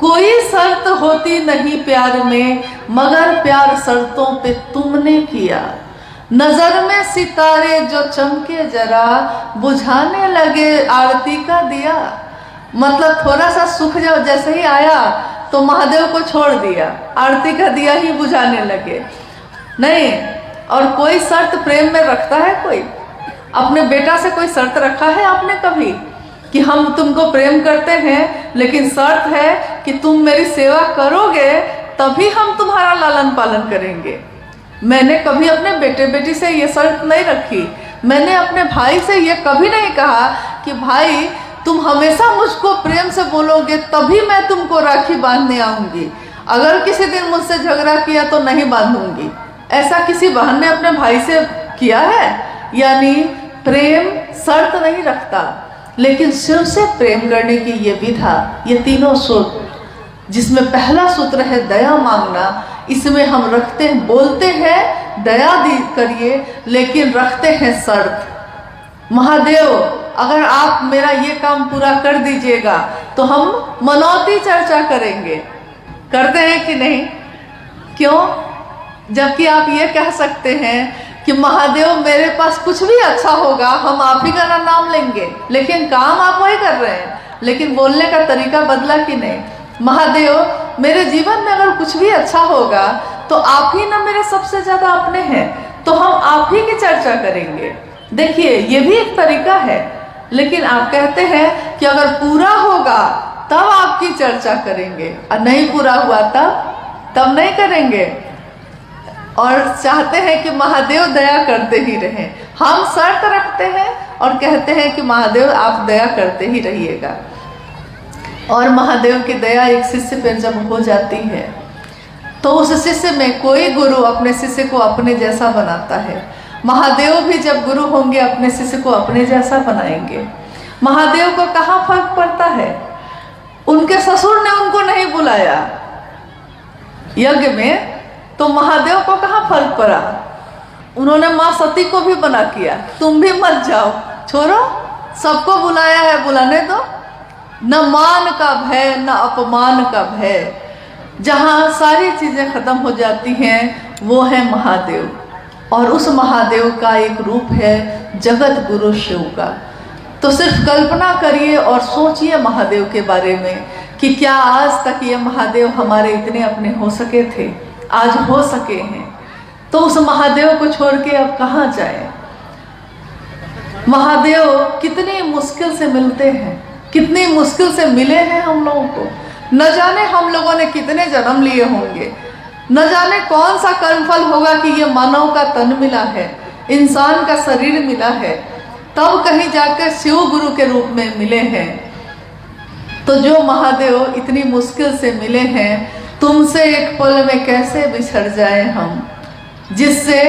कोई शर्त होती नहीं प्यार में, मगर प्यार शर्तों पे तुमने किया। नजर में सितारे जो चमके जरा, बुझाने लगे आरती का दिया। मतलब थोड़ा सा सुख जब जैसे ही आया तो महादेव को छोड़ दिया, आरती का दिया ही बुझाने लगे। नहीं, और कोई शर्त प्रेम में रखता है कोई? अपने बेटा से कोई शर्त रखा है आपने कभी कि हम तुमको प्रेम करते हैं, लेकिन शर्त है कि तुम मेरी सेवा करोगे तभी हम तुम्हारा लालन पालन करेंगे? मैंने कभी अपने बेटे बेटी से ये शर्त नहीं रखी। मैंने अपने भाई से ये कभी नहीं कहा कि भाई तुम हमेशा मुझको प्रेम से बोलोगे तभी मैं तुमको राखी बांधने आऊंगी, अगर किसी दिन मुझसे झगड़ा किया तो नहीं बांधूंगी। ऐसा किसी बहन ने अपने भाई से किया है? यानी प्रेम शर्त नहीं रखता, लेकिन शिव से प्रेम करने की ये विधा, ये तीनों सूत्र, जिसमें पहला सूत्र है दया मांगना, इसमें हम रखते हैं, बोलते हैं दया करिए, लेकिन रखते हैं शर्त। महादेव अगर आप मेरा ये काम पूरा कर दीजिएगा तो हम मनौती चर्चा करेंगे। करते हैं कि नहीं? क्यों? जबकि आप ये कह सकते हैं कि महादेव मेरे पास कुछ भी अच्छा होगा हम आप ही का नाम लेंगे, लेकिन काम आप वही कर रहे हैं, लेकिन बोलने का तरीका बदला कि नहीं? महादेव मेरे जीवन में अगर कुछ भी अच्छा होगा तो आप ही ना मेरे सबसे ज्यादा अपने हैं, तो हम आप ही की चर्चा करेंगे। देखिए ये भी एक तरीका है, लेकिन आप कहते हैं कि अगर पूरा होगा तब आपकी चर्चा करेंगे, और नहीं पूरा हुआ तब नहीं करेंगे। और चाहते हैं कि महादेव दया करते ही रहें। हम शर्त रखते हैं और कहते हैं कि महादेव आप दया करते ही रहिएगा। और महादेव की दया एक शिष्य पर जब हो जाती है तो उस शिष्य में कोई गुरु अपने शिष्य को अपने जैसा बनाता है। महादेव भी जब गुरु होंगे अपने शिष्य को अपने जैसा बनाएंगे। महादेव को कहाँ फर्क पड़ता है? उनके ससुर ने उनको नहीं बुलाया यज्ञ में, तो महादेव को कहाँ फर्क पड़ा? उन्होंने माँ सती को भी मना किया, तुम भी मत जाओ, छोड़ो, सबको बुलाया है, बुलाने दो। न मान का भय न अपमान का भय, जहाँ सारी चीजें खत्म हो जाती हैं वो है महादेव। और उस महादेव का एक रूप है जगत गुरु शिव का। तो सिर्फ कल्पना करिए और सोचिए महादेव के बारे में कि क्या आज तक ये महादेव हमारे इतने अपने हो सके थे, आज हो सके हैं, तो उस महादेव को छोड़ के अब कहाँ जाए? महादेव कितनी मुश्किल से मिलते हैं, कितनी मुश्किल से मिले हैं हम लोगों को। न जाने हम लोगों ने कितने जन्म लिए होंगे, न जाने कौन सा कर्मफल होगा कि ये मानव का तन मिला है, इंसान का शरीर मिला है, तब कहीं जाकर शिव गुरु के रूप में मिले हैं। तो जो महादेव इतनी मुश्किल से मिले हैं, तुमसे एक पल में कैसे बिछड़ जाए हम, जिससे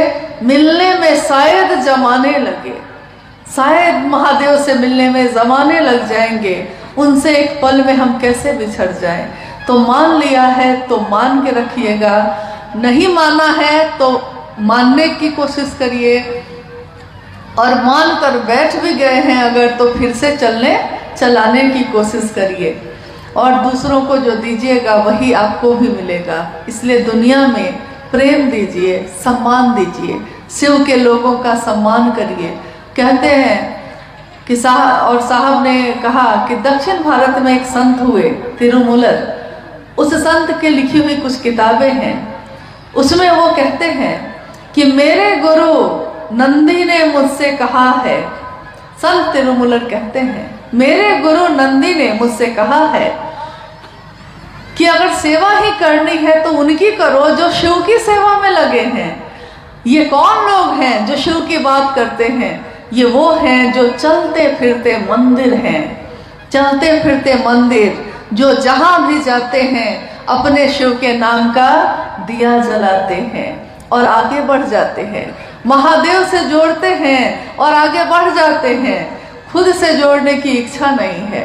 मिलने में शायद जमाने लगे, शायद महादेव से मिलने में जमाने लग जाएंगे, उनसे एक पल में हम कैसे बिछड़ जाएं। तो मान लिया है तो मान के रखिएगा, नहीं माना है तो मानने की कोशिश करिए, और मान कर बैठ भी गए हैं अगर तो फिर से चलाने की कोशिश करिए। और दूसरों को जो दीजिएगा वही आपको भी मिलेगा। इसलिए दुनिया में प्रेम दीजिए, सम्मान दीजिए, शिव के लोगों का सम्मान करिए। कहते हैं कि साहब ने कहा कि दक्षिण भारत में एक संत हुए तिरुमूलर, उस संत के लिखी हुई कुछ किताबें हैं, उसमें वो कहते हैं कि मेरे गुरु नंदी ने मुझसे कहा है, संत तिरुमूलर कहते हैं मेरे गुरु नंदी ने मुझसे कहा है कि अगर सेवा ही करनी है तो उनकी करो जो शिव की सेवा में लगे हैं। ये कौन लोग हैं जो शिव की बात करते हैं? ये वो हैं जो चलते फिरते मंदिर हैं, चलते फिरते मंदिर, जो जहां भी जाते हैं अपने शिव के नाम का दिया जलाते हैं और आगे बढ़ जाते हैं, महादेव से जोड़ते हैं और आगे बढ़ जाते हैं। खुद से जोड़ने की इच्छा नहीं है,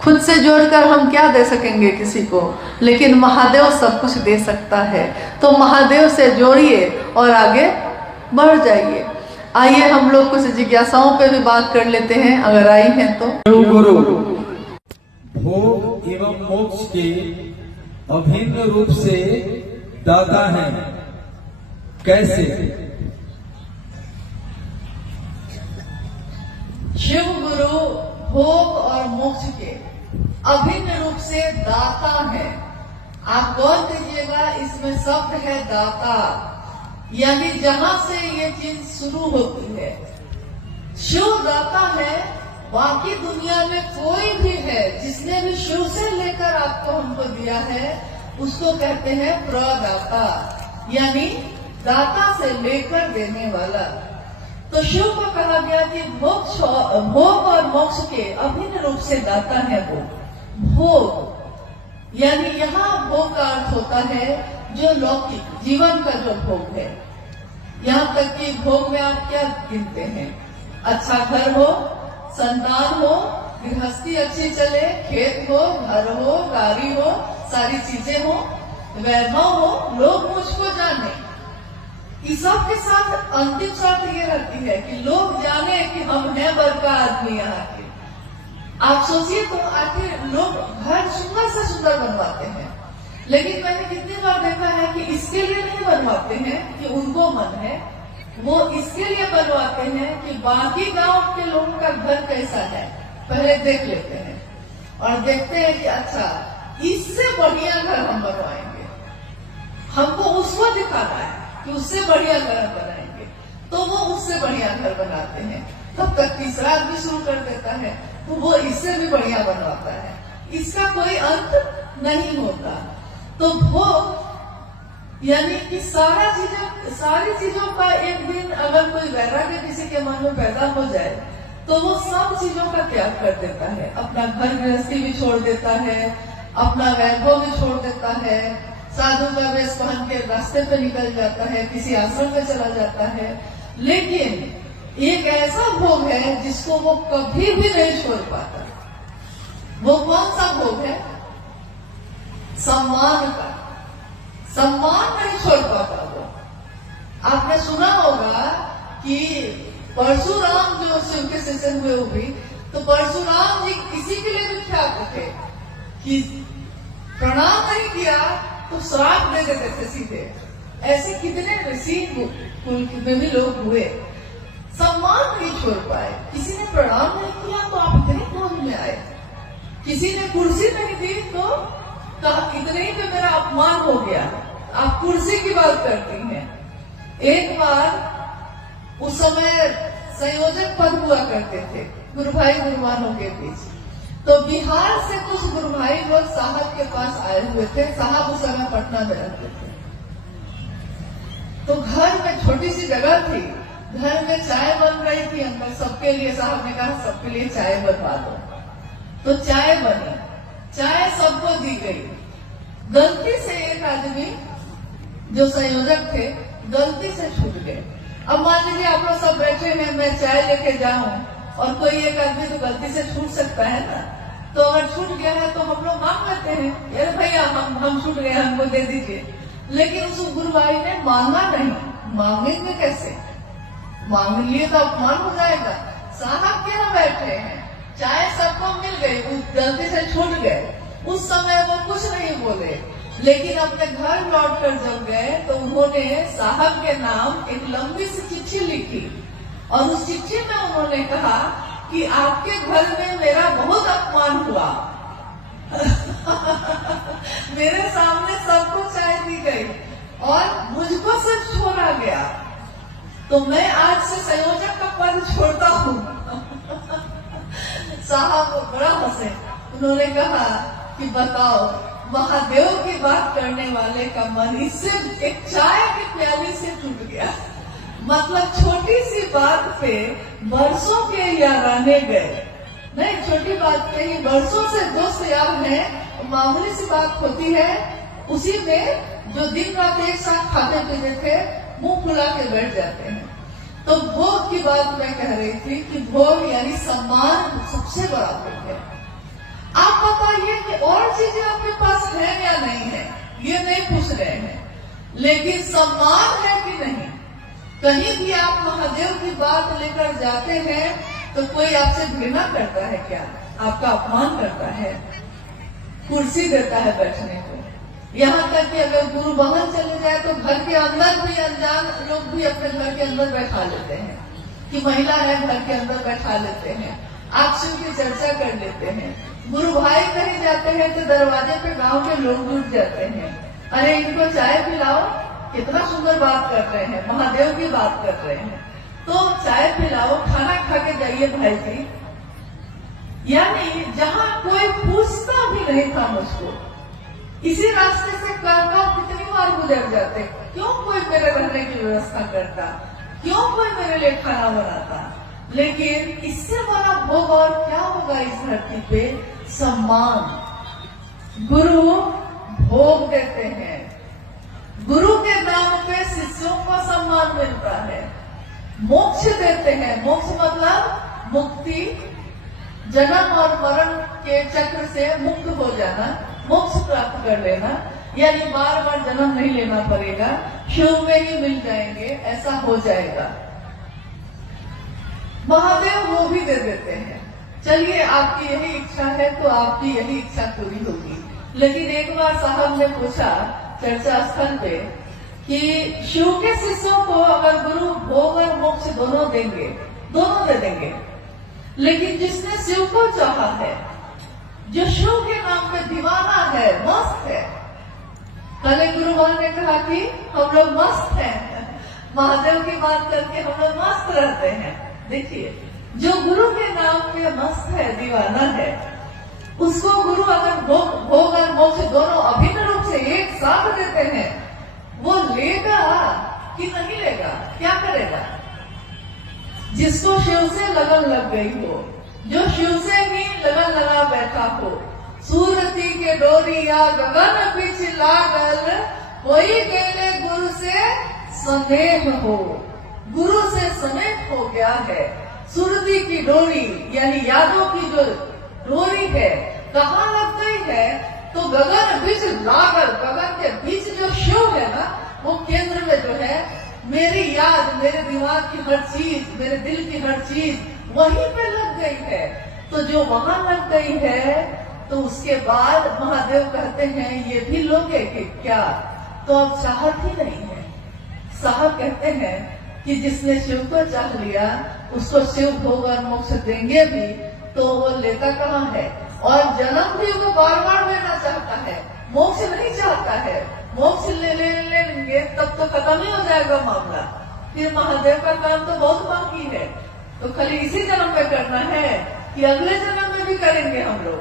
खुद से जोड़कर हम क्या दे सकेंगे किसी को, लेकिन महादेव सब कुछ दे सकता है। तो महादेव से जोड़िए और आगे बढ़ जाइए। आइए हम लोग कुछ जिज्ञासाओं पे भी बात कर लेते हैं, अगर आई हैं तो। गुरु भोग एवं मोक्ष के अभिन्न रूप से दाता है। कैसे? शिव गुरु भोग और मोक्ष के अभिन्न रूप से दाता है। आप गौर कीजिएगा, इसमें शब्द है दाता, यानी जहां से ये चीज शुरू होती है। शिव दाता है। बाकी दुनिया में कोई भी है जिसने भी शिव से लेकर आपको हमको दिया है, उसको कहते हैं प्रदाता, यानी दाता से लेकर देने वाला। तो शिव को कहा गया कि भोग और मोक्ष के अभिन्न रूप से दाता है वो। भोग यानी यहाँ भोग का अर्थ होता है जो लौकिक जीवन का जो भोग है। यहाँ तक कि भोग में आप क्या गिनते हैं? अच्छा घर हो, संतान हो, गृहस्थी अच्छी चले, खेत हो, घर हो, गाड़ी हो, सारी चीजें हो, वैभव हो, लोग मुझको जाने। इस सब के साथ अंतिम शर्त ये रहती है कि लोग जाने कि हम हैं बड़का आदमी यहाँ के। आप सोचिए तो आखिर लोग घर सुंदर से सुंदर बनवाते हैं, लेकिन मैंने कितनी बार देखा है कि इसके लिए नहीं बनवाते हैं कि उनको मन है, वो इसके लिए बनवाते हैं कि बाकी गांव के लोगों का घर कैसा है पहले देख लेते हैं और देखते हैं कि अच्छा इससे बढ़िया घर हम बनवाएंगे। हमको उसको दिखाना है कि उससे बढ़िया घर बनाएंगे, तो वो उससे बढ़िया घर बनाते हैं। तब तक तीसरा आदमी शुरू कर देता है तो वो इससे भी बढ़िया बनवाता है। इसका कोई अंत नहीं होता। तो भोग यानी कि सारी चीजों का एक दिन अगर कोई वैराग्य किसी के मन में पैदा हो जाए तो वो सब चीजों का त्याग कर देता है। अपना घर गृहस्थी भी छोड़ देता है, अपना वैभव भी छोड़ देता है, साधु का वेश पहन के रास्ते पे निकल जाता है, किसी आश्रम में चला जाता है। लेकिन एक ऐसा भोग है जिसको वो कभी भी नहीं छोड़ पाता। वो कौन सा भोग है? सम्मान का। सम्मान नहीं छोड़ पाता वो। आपने सुना होगा कि परशुराम जो शिव के सेशन हुए भी, तो परशुराम जी इसी के लिए विख्यात थे कि प्रणाम नहीं किया तो श्राप दे देते थे सीधे। ऐसे कितने ऋषि कुल में भी लोग हुए, सम्मान नहीं छोड़ पाए। किसी ने प्रणाम नहीं किया तो आप इतने क्रोध में आए, किसी ने कुर्सी नहीं दी तो कहा इतने ही पे मेरा अपमान हो गया। आप कुर्सी की बात करती हैं। एक बार उस समय संयोजक पद हुआ करते थे गुरु भाई गुरुमानों के बीच, तो बिहार से कुछ गुरु भाई लोग साहब के पास आए हुए थे। साहब उस समय पटना में रहते थे। तो घर में छोटी सी जगह थी, घर में चाय बन रही थी अंदर सबके लिए। साहब ने कहा सबके लिए चाय बनवा दो, तो चाय बनी, चाय सबको दी गई। गलती से एक आदमी जो संयोजक थे गलती से छूट गए। अब मान लीजिए आप लोग सब बैठे हैं, मैं चाय लेके जाऊं और कोई एक आदमी तो गलती से छूट सकता है ना, तो अगर छूट गया है तो हम लोग मांग लेते हैं, अरे भैया हम छूट गए, हमको दे दीजिए। लेकिन उस गुरु भाई ने मांगा नहीं। मांगेंगे कैसे? मांग लिए तो अपमान हो जाएगा। साहब क्या बैठे हैं, चाय सबको मिल गई, गलती से छूट गए। उस समय वो कुछ नहीं बोले, लेकिन अपने घर लौट कर जब गए तो उन्होंने साहब के नाम एक लंबी सी चिट्ठी लिखी और उस चिट्ठी में उन्होंने कहा कि आपके घर में मेरा बहुत अपमान हुआ। मेरे सामने सबको चाय दी गई और मुझको सिर्फ छोड़ा गया, तो मैं आज से संयोजक का पद छोड़ता हूँ। साहब बड़ा हंसे। उन्होंने कहा कि बताओ, महादेव की बात करने वाले का मन इससे एक चाय की प्याली से टूट गया। मतलब छोटी सी बात पे बरसों के याराने गए। नहीं, छोटी बात पे ही बरसों से दोस्त यार हैं, मामूली सी बात होती है, उसी में जो दिन रात एक साथ खाते पीते थे मुंह फुला के बैठ जाते हैं। तो भोग की बात मैं कह रही थी कि भोग यानी सम्मान सबसे बड़ा भोग है। आप बताइए कि और चीजें आपके पास है या नहीं है, ये नहीं पूछ रहे हैं, लेकिन सम्मान है कि नहीं। कहीं भी आप महादेव की बात लेकर जाते हैं तो कोई आपसे घृणा करता है क्या? आपका अपमान करता है? कुर्सी देता है बैठने को। यहाँ तक कि अगर गुरु बाहर चले जाए तो घर के अंदर भी अनजान लोग भी अपने घर के अंदर बैठा लेते हैं, कि महिला है घर के अंदर बैठा लेते हैं, आपसी की चर्चा कर लेते हैं। गुरु भाई कहीं जाते हैं तो दरवाजे पे गांव के लोग जुट जाते हैं, अरे इनको चाय पिलाओ, कितना सुंदर बात कर रहे हैं, महादेव की बात कर रहे हैं, तो चाय पिलाओ, खाना खा के जाइए भाई जी। यानी जहाँ कोई पूछता भी नहीं था मुझको, इसी रास्ते से कर कितनी बार गुजर जाते, क्यों कोई मेरे रहने की व्यवस्था करता, क्यों कोई मेरे लिए खाना बनाता। लेकिन इससे बड़ा भोग और क्या होगा इस धरती पे? सम्मान। गुरु भोग देते हैं, गुरु के नाम पे शिष्यों को सम्मान मिलता है, मोक्ष देते हैं। मोक्ष मतलब मुक्ति, जन्म और मरण के चक्र से मुक्त हो जाना, मोक्ष प्राप्त कर लेना, यानी बार बार जन्म नहीं लेना पड़ेगा, शिव में ही मिल जाएंगे, ऐसा हो जाएगा। महादेव वो भी दे देते हैं। चलिए आपकी यही इच्छा है तो आपकी यही इच्छा पूरी होगी। लेकिन एक बार साहब ने पूछा चर्चा स्थल पे कि शिव के शिष्यों को अगर गुरु भोग और मोक्ष दोनों देंगे, दोनों दे देंगे, लेकिन जिसने शिव को चाहा है, जो शिव के नाम पे दीवाना है, मस्त है। कल गुरु महाराज ने कहा कि हम लोग मस्त हैं, महादेव की बात करके हम लोग मस्त रहते हैं। देखिए, जो गुरु के नाम पे मस्त है, दीवाना है, उसको गुरु अगर भोग और मोक्ष दोनों अभिन्न रूप से एक साथ देते हैं, वो लेगा कि नहीं लेगा? क्या करेगा? जिसको शिव से लगन लग गई हो, जो शिव से ही लगन लगा बैठा हो, सूरती के डोरिया गगन बीच लागल, कोई गेले गुरु से स्नेह हो, गुरु से स्नेह हो गया है। सुरती की डोरी यानी यादों की जो डोरी है कहाँ लग गई है? तो गगन बीच लागल, गगन के बीच जो शिव है ना, वो केंद्र में जो है, मेरी याद, मेरे दिमाग की हर चीज, मेरे दिल की हर चीज वहीं पे लग गई है। तो जो वहां लग गई है, तो उसके बाद महादेव कहते हैं ये भी लोगे कि क्या? तो अब चाहत ही नहीं है। साहब कहते हैं कि जिसने शिव को चाह लिया, उसको शिव भोग और मोक्ष देंगे भी, तो वो लेता कहाँ है? और जन्म भी वो बार बार लेना चाहता है, मोक्ष नहीं चाहता है। मोक्ष लेंगे तब तो खत्म ही हो जाएगा मामला, फिर महादेव का काम तो बहुत बाकी है। तो खाली इसी जन्म में करना है कि अगले जन्म में भी करेंगे हम लोग,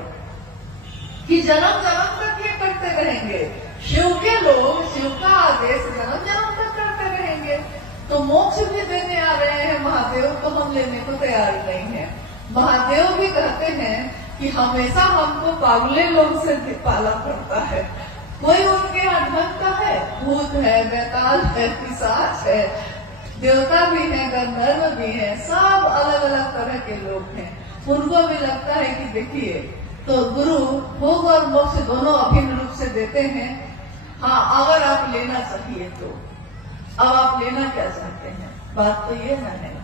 कि जन्म जन्म तक ये करते रहेंगे? शिव के लोग शिव का आदेश जन्म जन्म तक करते रहेंगे। तो मोक्ष भी देने आ रहे हैं महादेव, तो हम लेने को तैयार नहीं है। महादेव भी कहते हैं कि हमेशा हमको पागले लोग से पाला पड़ता है। कोई उनके यहाँ ढंग है, भूत है, बैताल है, पिशाच है, देवता भी है, गंधर्व भी है, सब अलग अलग तरह के लोग हैं। उनको भी लगता है कि देखिए, तो गुरु भोग और मोक्ष दोनों अभिन्न रूप से देते हैं। हाँ, अगर आप लेना चाहिए तो अब आप लेना क्या चाहते हैं? बात तो ये है।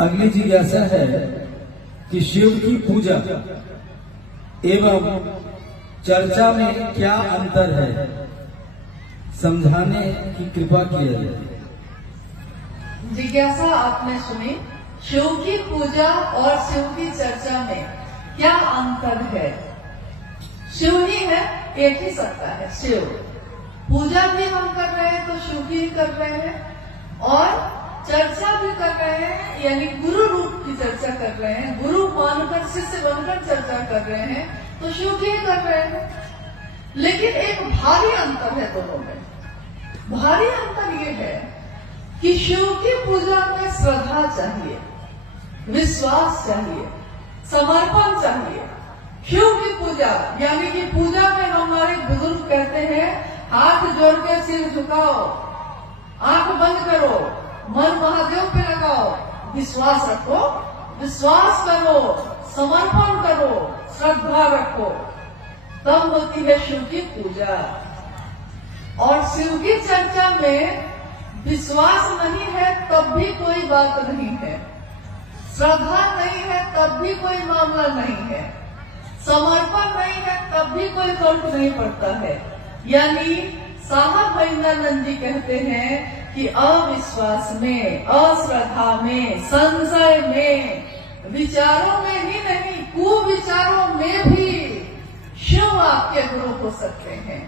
अगली जिज्ञासा है कि शिव की पूजा एवं चर्चा में क्या अंतर है, समझाने की कृपा किया जाए। जिज्ञासा आपने सुनी। शिव की पूजा और शिव की चर्चा में क्या अंतर है? शिव ही है, एक ही सत्ता है शिव। पूजा भी हम कर रहे हैं तो शिव की कर रहे हैं, और चर्चा भी कर रहे हैं, यानी गुरु रूप की चर्चा कर रहे हैं, गुरु मानकर शिष्य बनकर चर्चा कर रहे हैं, तो शिव की कर रहे हैं। लेकिन एक भारी अंतर है दोनों में। भारी अंतर ये है कि शिव की पूजा में श्रद्धा चाहिए, विश्वास चाहिए, समर्पण चाहिए। शिव की पूजा यानी कि पूजा में हमारे बुजुर्ग कहते हैं, हाथ जोड़ के सिर झुकाओ, आंख बंद करो, मन महादेव पे लगाओ, विश्वास रखो, विश्वास करो, समर्पण करो, श्रद्धा रखो, तब होती है शिव की पूजा। और शिव की चर्चा में विश्वास नहीं है तब भी कोई बात नहीं है, श्रद्धा नहीं है तब भी कोई मामला नहीं है, समर्पण नहीं है तब भी कोई फर्क नहीं पड़ता है। यानी साहब महेंद्रानंद जी कहते हैं कि अविश्वास में, अश्रद्धा में, संशय में, विचारों में ही नहीं कुविचारों में भी शिव आपके गुरु हो सकते हैं।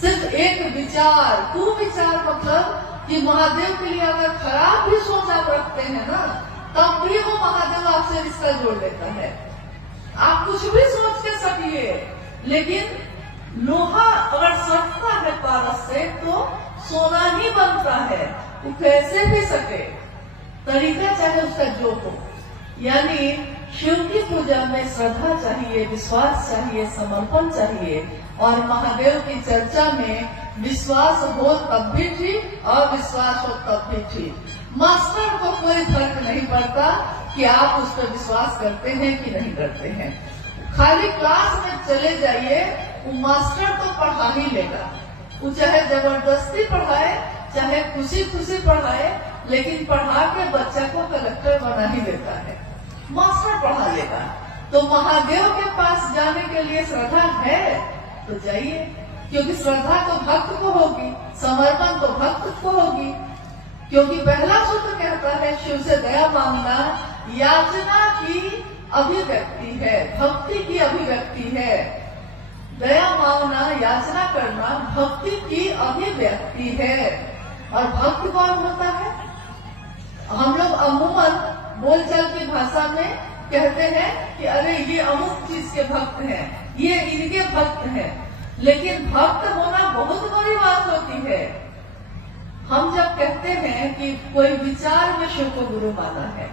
सिर्फ एक विचार, कुविचार मतलब कि महादेव के लिए अगर खराब भी सोच आप रखते हैं ना, तब भी वो महादेव आपसे रिश्ता जोड़ लेता है। आप कुछ भी सोच के सकिए, लेकिन लोहा अगर सटता है पारस से तो सोना ही बनता है, वो कैसे भी सके, तरीका चाहे उसका जो हो। यानी शिव की पूजा में श्रद्धा चाहिए, विश्वास चाहिए, समर्पण चाहिए। और महादेव की चर्चा में विश्वास हो तब भी ठीक, अविश्वास हो तब भी ठीक। मास्टर को कोई फर्क नहीं पड़ता कि आप उस पर विश्वास करते हैं कि नहीं करते हैं। खाली क्लास में चले जाइए, वो मास्टर तो पढ़ा ही लेगा। वो चाहे जबरदस्ती पढ़ाए, चाहे खुशी खुशी पढ़ाए, लेकिन पढ़ा के बच्चा को कलेक्टर बना ही देता है। मास्टर पढ़ा लेगा। तो महादेव के पास जाने के लिए श्रद्धा है तो जाइए, क्योंकि श्रद्धा तो भक्त को होगी, समर्पण तो भक्त को होगी। क्योंकि पहला सूत्र कहता है शिव से दया मांगना याचना की अभिव्यक्ति है, भक्ति की अभिव्यक्ति है। दया मांगना, याचना करना भक्ति की अभिव्यक्ति है। और भक्त कौन होता है? हम लोग अमूमन बोलचाल की भाषा में कहते हैं कि अरे ये अमुक चीज के भक्त हैं, ये इनके भक्त हैं। लेकिन भक्त होना बहुत बड़ी बात होती है। हम जब कहते हैं कि कोई विचार में शिव को गुरु माना है,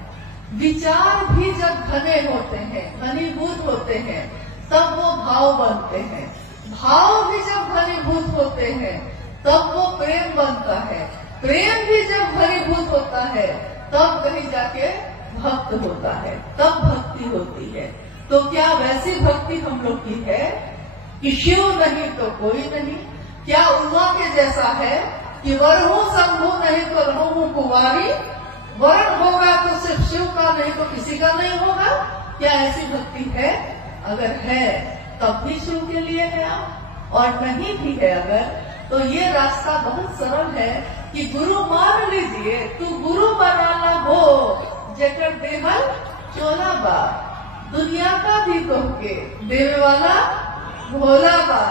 विचार भी जब घने होते हैं, घनीभूत होते हैं, तब वो भाव बनते हैं। भाव भी जब घनीभूत होते हैं तब वो प्रेम बनता है। प्रेम भी जब घनीभूत होता है तब कहीं जाके भक्त होता है, तब भक्ति होती है। तो क्या वैसी भक्ति हम लोग की है कि शिव नहीं तो कोई नहीं? क्या उमा के जैसा है कि वरहू शंभु नहीं तो रहूं कुंवारी, वरण होगा तो सिर्फ शिव का नहीं तो किसी का नहीं होगा? क्या ऐसी भक्ति है? अगर है तब भी शिव के लिए है आप, और नहीं भी है अगर, तो ये रास्ता बहुत सरल है कि गुरु मान लीजिए, तू गुरु बनाना हो जेकर देहल चोला बा, दुनिया का भी कह के देवे वाला भोला बा।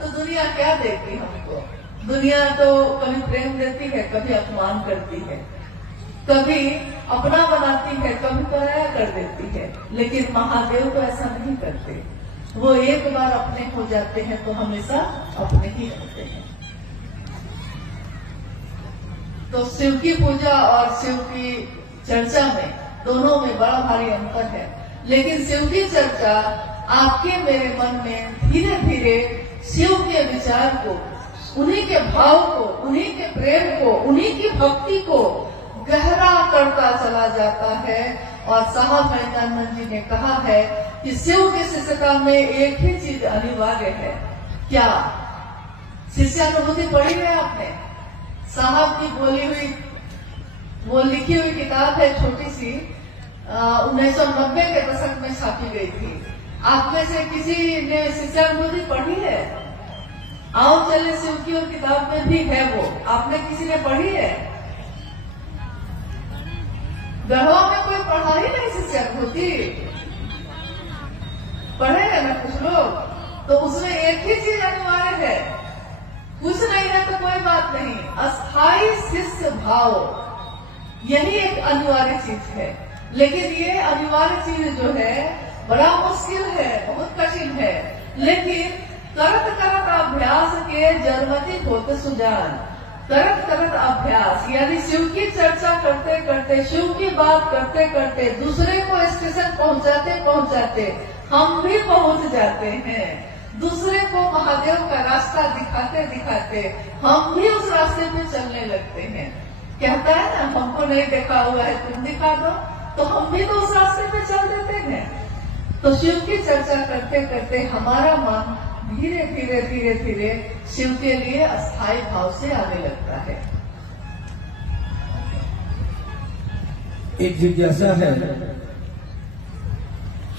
तो दुनिया क्या देती हमको? दुनिया तो कभी प्रेम देती है, कभी अपमान करती है, कभी अपना बनाती है, कभी पराया कर देती है। लेकिन महादेव तो ऐसा नहीं करते। वो एक बार अपने हो जाते हैं तो हमेशा अपने ही रहते हैं। तो शिव की पूजा और शिव की चर्चा में, दोनों में बड़ा भारी अंतर है। लेकिन शिव की चर्चा आपके मेरे मन में धीरे धीरे शिव के विचार को, उन्हीं के भाव को, उन्हीं के प्रेम को, उन्हीं की भक्ति को गहरा करता चला जाता है। और साहब महेंद्रानंद जी ने कहा है कि शिव की शिष्यता में एक ही चीज अनिवार्य है। क्या? शिष्यानुभूति पढ़ी है आपने? साहब की बोली हुई, वो लिखी हुई किताब है, छोटी सी, 1990 के दशक में छापी गई थी। आप में से किसी ने शिष्यानुभूति पढ़ी है? आओ चले, शिव की और किताब में भी है वो। आपने किसी ने पढ़ी है? गढ़वा में कोई पढ़ा ही नहीं शिष्यानुभूति, पढ़े है ना कुछ लोग? तो उसमें एक ही चीज अनिवार्य है, कुछ नहीं है तो कोई बात नहीं, अस्थाई शिष्य भाव, यही एक अनिवार्य चीज है। लेकिन ये अनिवार्य चीज जो है बड़ा मुश्किल है, बहुत कठिन है। लेकिन करत करत अभ्यास के जन्मति होते सुजान। करत करत अभ्यास, यानी शिव की चर्चा करते करते, शिव की बात करते करते, दूसरे को स्टेशन पहुंचाते पहुंचाते हम भी पहुंच जाते हैं। दूसरे को महादेव का रास्ता दिखाते दिखाते हम भी उस रास्ते पे चलने लगते हैं। कहता है ना, हमको नहीं देखा हुआ है, तुम दिखा दो, तो हम भी तो उस रास्ते पे चल देते हैं। तो शिव की चर्चा करते करते हमारा मन धीरे धीरे धीरे धीरे शिव के लिए अस्थायी भाव से आने लगता है। एक जिज्ञासा है,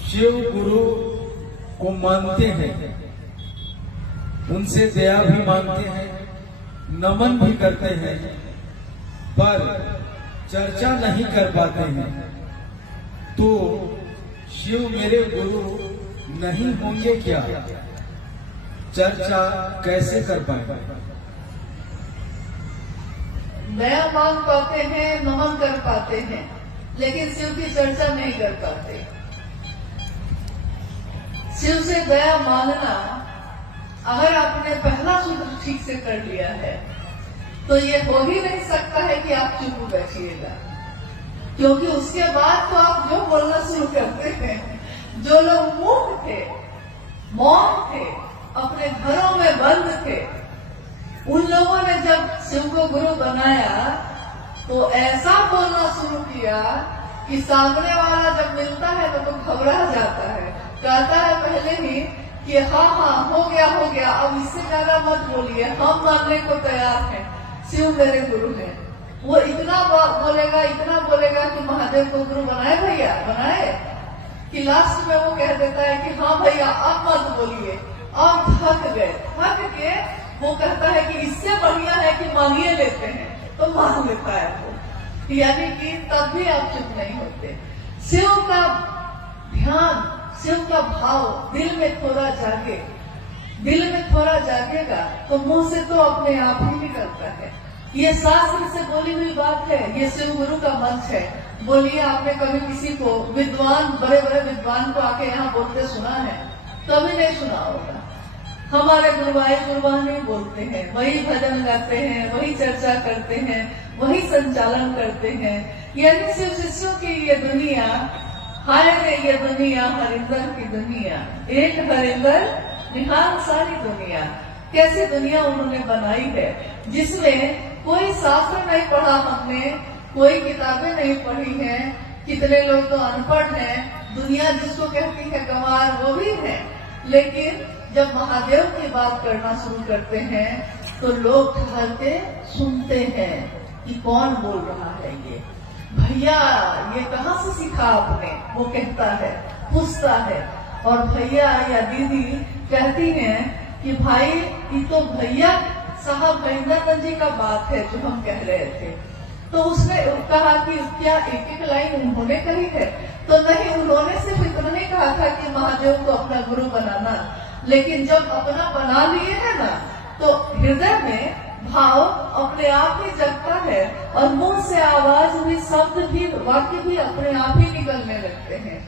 शिव गुरु को मानते हैं, उनसे दया भी मांगते हैं, नमन भी करते हैं, पर चर्चा नहीं कर पाते हैं, तो शिव मेरे गुरु नहीं होंगे क्या? चर्चा कैसे कर पाए? दया मांग पाते हैं, नमन कर पाते हैं, लेकिन शिव की चर्चा नहीं कर पाते। शिव से दया मांगना, अगर आपने पहला सूत्र ठीक से कर लिया है तो ये हो ही नहीं सकता है कि आप चुप बैठिएगा, क्योंकि उसके बाद तो आप जो बोलना शुरू करते हैं। जो लोग मूक थे, मौन थे, अपने घरों में बंद थे, उन लोगों ने जब शिव को गुरु बनाया तो ऐसा बोलना शुरू किया कि सामने वाला जब मिलता है तो घबरा जाता है, कहता है पहले ही कि हाँ हाँ हो गया, अब इससे ज्यादा मत बोलिए, हम मानने को तैयार हैं, शिव मेरे गुरु हैं। वो इतना बोलेगा कि महादेव को गुरु बनाए भैया, बनाए, कि लास्ट में वो कह देता है कि हाँ भैया अब मत बोलिए, अब थक गए, थक के वो कहता है कि इससे बढ़िया है कि मांगिए लेते हैं, तो मांग लेता है वो। यानी कि तब भी आप चुप नहीं होते। शिव का ध्यान, शिव का भाव दिल में थोड़ा जागे, दिल में थोड़ा जागेगा तो मुंह से तो अपने आप ही निकलता है। ये शास्त्र से बोली हुई बात है, ये शिव गुरु का मंच है। बोलिए, आपने कभी किसी को विद्वान, बड़े बड़े विद्वान को आके यहाँ बोलते सुना है? कभी नहीं सुना होगा। हमारे गुरुवान नहीं बोलते हैं, वही भजन गाते हैं, वही चर्चा करते हैं, वही संचालन करते हैं। यानी शिव शिष्यों की ये दुनिया, हाय रे ये दुनिया, हरिंदर की दुनिया, एक हरिंदर निहाल सारी दुनिया। कैसी दुनिया उन्होंने बनाई है, जिसमें कोई शास्त्र नहीं पढ़ा हमने, कोई किताबें नहीं पढ़ी हैं। कितने लोग तो अनपढ़ हैं, दुनिया जिसको कहती है गंवार वो भी है। लेकिन जब महादेव की बात करना शुरू करते हैं तो लोग ठहर के सुनते हैं कि कौन बोल रहा है ये, भैया ये कहाँ से सीखा आपने, वो कहता है, पूछता है। और भैया या दीदी कहती हैं कि भाई ये तो भैया साहब महेंद्रानंद जी का बात है जो हम कह रहे थे। तो उसने कहा कि क्या एक एक लाइन उन्होंने कही है? तो नहीं, उन्होंने सिर्फ इतना नहीं कहा था कि महादेव को अपना गुरु बनाना, लेकिन जब अपना बना लिए है ना तो हृदय में भाव अपने आप ही जगता है और मुंह से आवाज भी, शब्द भी, वाक्य भी अपने आप ही निकलने लगते हैं।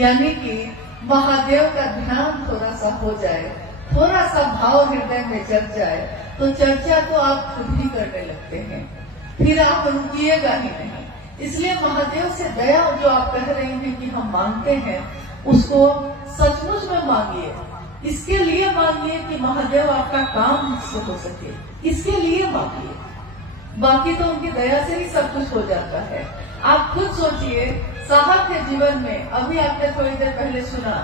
यानी कि महादेव का ध्यान थोड़ा सा हो जाए, थोड़ा सा भाव हृदय में जग जाए तो चर्चा तो आप खुद ही करने लगते हैं, फिर आप रुकिएगा ही नहीं। इसलिए महादेव से दया जो आप कह रही हैं कि हम मांगते हैं, उसको सचमुच में मांगिए। इसके लिए मांगिए कि महादेव आपका काम से हो सके, इसके लिए मांगिए। बाकी तो उनकी दया से ही सब कुछ हो जाता है। आप खुद सोचिए, साहब के जीवन में, अभी आपने थोड़ी देर पहले सुना,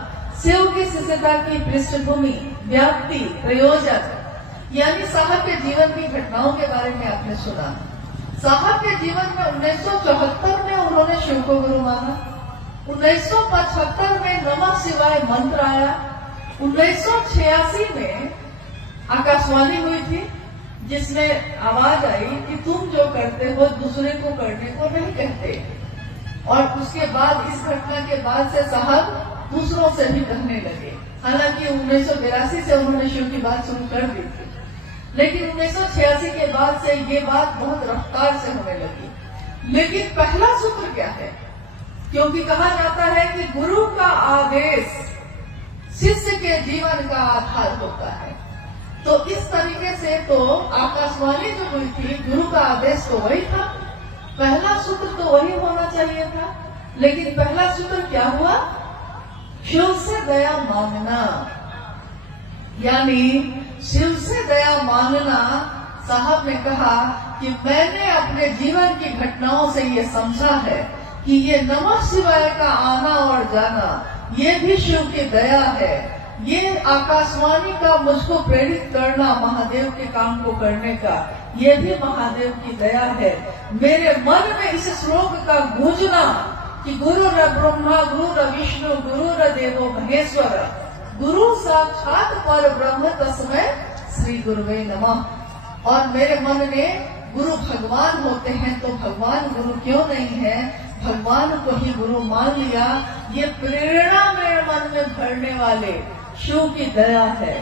शिव की शिष्यता की पृष्ठभूमि, व्याप्ति, प्रयोजन, यानी साहब के जीवन की घटनाओं के बारे में आपने सुना। साहब के जीवन में 1974 में उन्होंने शिव को गुरु माना, 1975 में नमः शिवाय मंत्र आया, 1986 में आकाशवाणी हुई थी जिसमें आवाज आई कि तुम जो करते हो दूसरे को करने को नहीं कहते। और उसके बाद, इस घटना के बाद से साहब दूसरों से भी कहने लगे। हालांकि 1982 से उन्होंने शिव की बात शुरू कर दी थी, लेकिन 1986 के बाद से ये बात बहुत रफ्तार से होने लगी। लेकिन पहला सूत्र क्या है? क्योंकि कहा जाता है कि गुरु का आदेश शिष्य के जीवन का आधार होता है, तो इस तरीके से तो आकाशवाणी जो हुई थी, गुरु का आदेश तो वही था, पहला सूत्र तो वही होना चाहिए था। लेकिन पहला सूत्र क्या हुआ? शिव से दया मांगना। यानी शिव से दया मांगना, साहब ने कहा कि मैंने अपने जीवन की घटनाओं से ये समझा है कि ये नमः शिवाय का आना और जाना, ये भी शिव की दया है। ये आकाशवाणी का मुझको प्रेरित करना महादेव के काम को करने का, ये भी महादेव की दया है। मेरे मन में इस श्लोक का गूंजना कि गुरु र ब्रह्मा गुरु र विष्णु गुरु र देवो महेश्वर, गुरु साक्षात पर ब्रह्म तस्मै श्री गुरुवे नमः। और मेरे मन में गुरु भगवान होते हैं तो भगवान गुरु क्यों नहीं है, भगवान को ही गुरु मान लिया। ये प्रेरणा मेरे मन में भरने वाले शिव की दया है।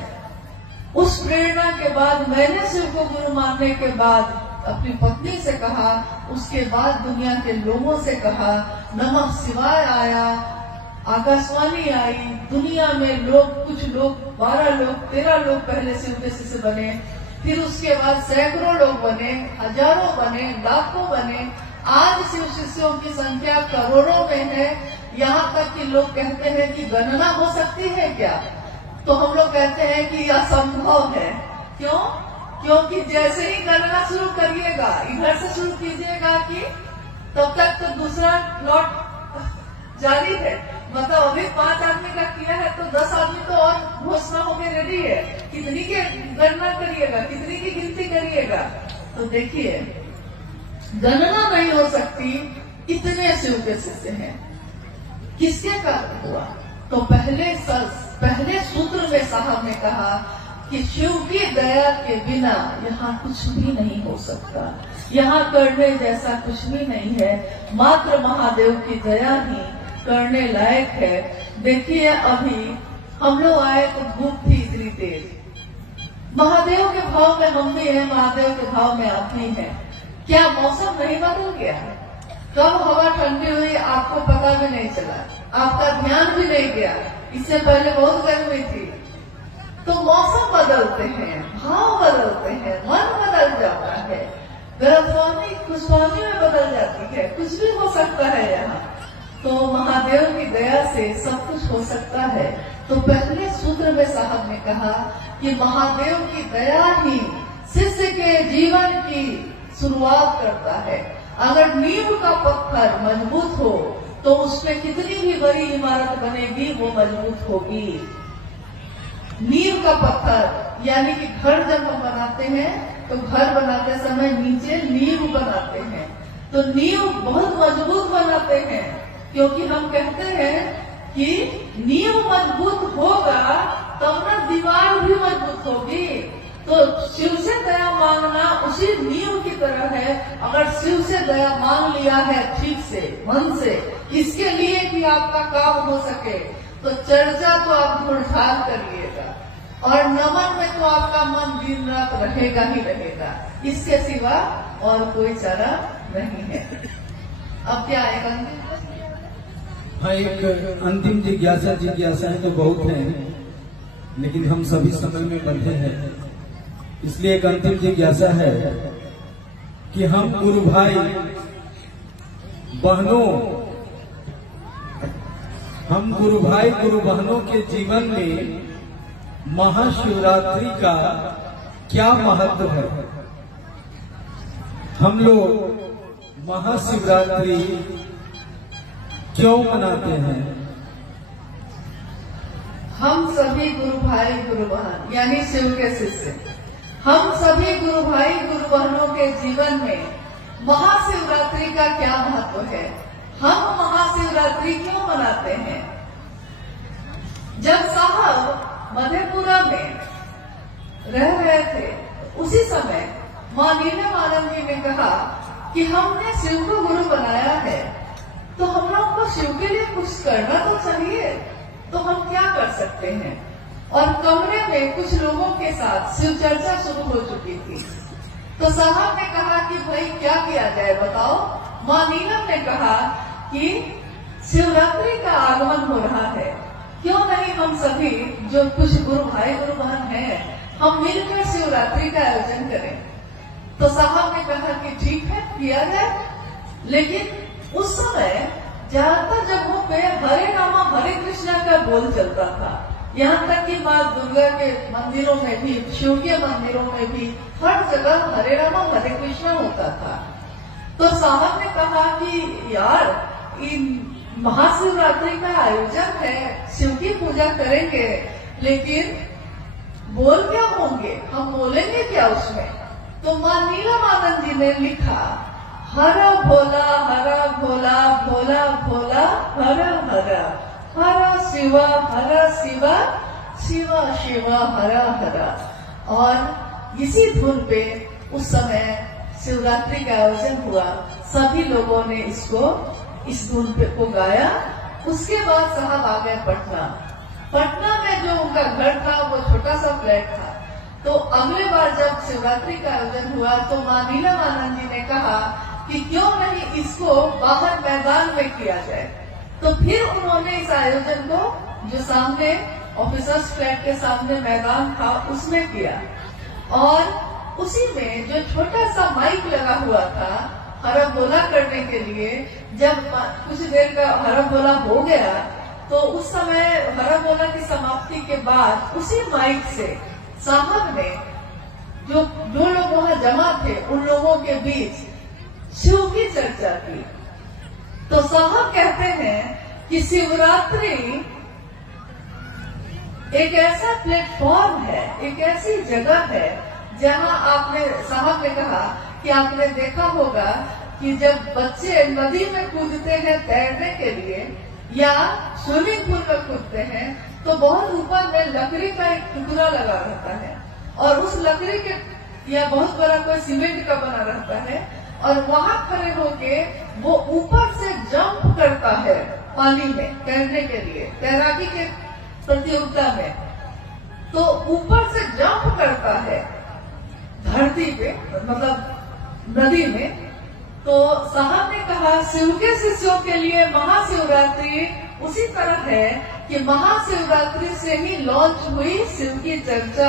उस प्रेरणा के बाद मैंने शिव को गुरु मानने के बाद अपनी पत्नी से कहा, उसके बाद दुनिया के लोगों से कहा, नमः शिवाय आया, आकाशवाणी आई, दुनिया में लोग, कुछ लोग 12 लोग 13 लोग पहले शिव के शिष्य बने, फिर उसके बाद सैकड़ों लोग बने, हजारों बने, लाखों बने। आज शिव शिष्यों की संख्या करोड़ों में है। यहाँ तक कि लोग कहते हैं कि गणना हो सकती है क्या, तो हम लोग कहते हैं कि असंभव है। क्यों? क्योंकि जैसे ही गणना शुरू करिएगा, इधर से शुरू कीजिएगा कि तब तक तो दूसरा लॉट जारी है। मतलब अभी 5 आदमी का किया है तो 10 आदमी तो और घोषणा होके रेडी है। कितनी की गणना करिएगा, कितनी की गिनती करिएगा, तो देखिए गणना नहीं हो सकती, इतने शिव के शिष्य हैं। किसके कारण हुआ? तो पहले सूत्र में साहब ने कहा कि शिव की दया के बिना यहाँ कुछ भी नहीं हो सकता, यहाँ करने जैसा कुछ भी नहीं है, मात्र महादेव की दया ही करने लायक है। देखिए अभी हम लोग आए तो धूप थी इतनी तेज, महादेव के भाव में हम भी हैं, महादेव के भाव में आप भी हैं। क्या मौसम नहीं बदल गया? कब हवा ठंडी हुई आपको पता भी नहीं चला, आपका ध्यान भी नहीं गया। इससे पहले बहुत गर्मी थी। तो मौसम बदलते हैं, भाव बदलते हैं, मन बदल जाता है, गलतफहमी खुशफहमी में बदल जाती है, कुछ भी हो सकता है यहाँ। तो महादेव की दया से सब कुछ हो सकता है। तो पहले सूत्र में साहब ने कहा कि महादेव की दया ही शिष्य के जीवन की शुरुआत करता है। अगर नींव का पत्थर मजबूत हो तो उसमें कितनी भी बड़ी इमारत बनेगी वो मजबूत होगी। नींव का पत्थर यानी कि घर जब हम बनाते हैं तो घर बनाते समय नीचे नींव बनाते हैं, तो नींव बहुत मजबूत बनाते हैं, क्योंकि हम कहते हैं कि नींव मजबूत होगा तब ना दीवार भी मजबूत होगी। तो शिव से दया मांगना उसी नींव की तरह है। अगर शिव से दया मांग लिया है ठीक से, मन से, इसके लिए कि आपका काम हो सके, तो चर्चा तो आप ढूंढाल करिएगा और नमन में तो आपका मन दिन रात रहेगा ही रहेगा। इसके सिवा और कोई चारा नहीं है। अब क्या आएगा? हाँ, एक अंतिम जिज्ञासाएं तो बहुत हैं, लेकिन हम सभी समय में बंधे हैं। इसलिए एक अंतिम जिज्ञासा है कि हम गुरु भाई बहनों, हम गुरु भाई गुरु बहनों के जीवन में महाशिवरात्रि का क्या महत्व है? हम लोग महाशिवरात्रि क्यों मनाते हैं? हम सभी गुरु भाई गुरु बहन यानी शिव के शिष्य, हम सभी गुरु भाई गुरु बहनों के जीवन में महाशिवरात्रि का क्या महत्व है? हम महाशिवरात्रि क्यों मनाते हैं? जब साहब मधेपुरा में रह रहे थे उसी समय मां नीलमानंद जी ने कहा कि हमने शिव को गुरु बनाया है तो हम लोग को शिव के लिए कुछ करना तो चाहिए। तो हम क्या कर सकते हैं? और कमरे में कुछ लोगों के साथ शिव चर्चा शुरू हो चुकी थी। तो साहब ने कहा कि भाई क्या किया जाए बताओ। मां नीलम ने कहा कि शिवरात्रि का आगमन हो रहा है, क्यों नहीं हम सभी जो कुछ गुरु भाई गुरु बहन हैं हम मिलकर शिवरात्रि का आयोजन करें। तो साहब ने कहा कि ठीक है किया जाए। लेकिन उस समय ज्यादातर जगहों पे हरे रामा हरे कृष्णा का बोल चलता था। यहाँ तक कि माँ दुर्गा के मंदिरों में भी, शिव के मंदिरों में भी हर जगह हरे रामा हरे कृष्णा होता था। तो साहब ने कहा कि यार इन महाशिवरात्रि का आयोजन है, शिव की पूजा करेंगे, लेकिन बोल क्या होंगे, हम बोलेंगे क्या उसमें? तो मां नीलमानंद जी ने लिखा, हर भोला भोला भोला भोला हर हर, हर शिवा शिवा शिवा शिवा हर हर। और इसी धुन पे उस समय शिवरात्रि का आयोजन हुआ, सभी लोगों ने इस धुन पे को गाया। उसके बाद साहब आ गए पटना। पटना में जो उनका घर था वो छोटा सा फ्लैट था। तो अगले बार जब शिवरात्रि का आयोजन हुआ तो मां नीलमानंद जी ने कहा कि क्यों नहीं इसको बाहर मैदान में किया जाए। तो फिर उन्होंने इस आयोजन को जो सामने ऑफिसर्स फ्लैट के सामने मैदान था उसमें किया, और उसी में जो छोटा सा माइक लगा हुआ था हरबोला करने के लिए, जब कुछ देर का हरबोला हो गया तो उस समय हरबोला की समाप्ति के बाद उसी माइक से साहब ने जो लोग वहां जमा थे उन लोगों के बीच शिव की चर्चा की। तो साहब कहते हैं कि शिवरात्रि एक ऐसा प्लेटफॉर्म है, एक ऐसी जगह है जहां आपने, साहब ने कहा कि आपने देखा होगा कि जब बच्चे नदी में कूदते हैं तैरने के लिए या स्विमिंग पूल में कूदते हैं तो बहुत ऊपर में लकड़ी का एक टुकड़ा लगा रहता है, और उस लकड़ी के या बहुत बड़ा कोई सीमेंट का बना रहता है, और वहां खड़े होके वो ऊपर से जंप करता है पानी में तैरने के लिए, तैराकी के प्रतियोगिता में। तो ऊपर से जंप करता है धरती पे, मतलब नदी में। तो साहब ने कहा शिव के शिष्यों के लिए महाशिवरात्रि उसी तरह है कि महाशिवरात्रि से ही लॉन्च हुई शिव की चर्चा।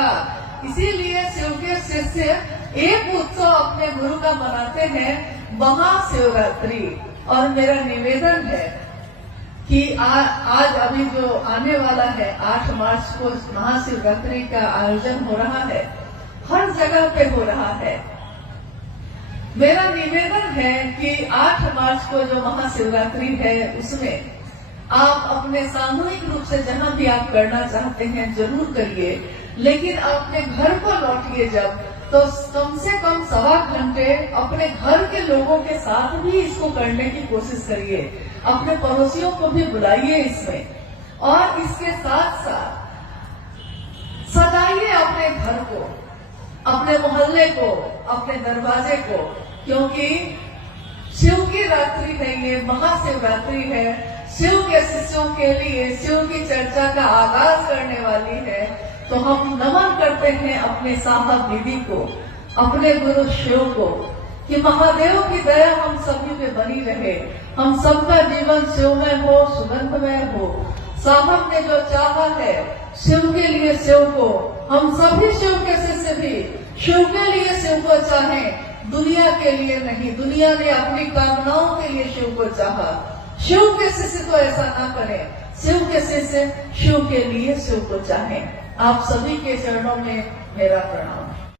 इसीलिए शिव के शिष्य एक उत्सव अपने गुरु का मनाते हैं, महाशिवरात्रि। और मेरा निवेदन है कि आज अभी जो आने वाला है 8 मार्च को महाशिवरात्रि का आयोजन हो रहा है, हर जगह पे हो रहा है। मेरा निवेदन है कि 8 मार्च को जो महाशिवरात्रि है उसमें आप अपने सामूहिक रूप से जहां भी आप करना चाहते हैं जरूर करिए, लेकिन अपने घर को लौटिए जब, तो कम से कम 1.25 घंटे अपने घर के लोगों के साथ भी इसको करने की कोशिश करिए। अपने पड़ोसियों को भी बुलाइए इसमें, और इसके साथ साथ सजाइए अपने घर को, अपने मोहल्ले को, अपने दरवाजे को, क्योंकि शिव की रात्रि है, ये महाशिवरात्रि है। शिव के शिष्यों के लिए शिव की चर्चा का आगाज करने वाली है। तो हम नमन करते हैं अपने साहब दीदी को, अपने गुरु शिव को, कि महादेव की दया हम सभी पे बनी रहे, हम सबका जीवन शिवमय हो, सुगंधमय हो। साहब ने जो चाहा है शिव के लिए शिव को, हम सभी शिव के शिष्य भी शिव के लिए शिव को चाहें, दुनिया के लिए नहीं। दुनिया ने अपनी कामनाओं के लिए शिव को चाहा, शिव के शिष्य तो ऐसा ना करें। शिव के शिष्य शिव के लिए शिव को चाहें। आप सभी के चरणों में मेरा प्रणाम।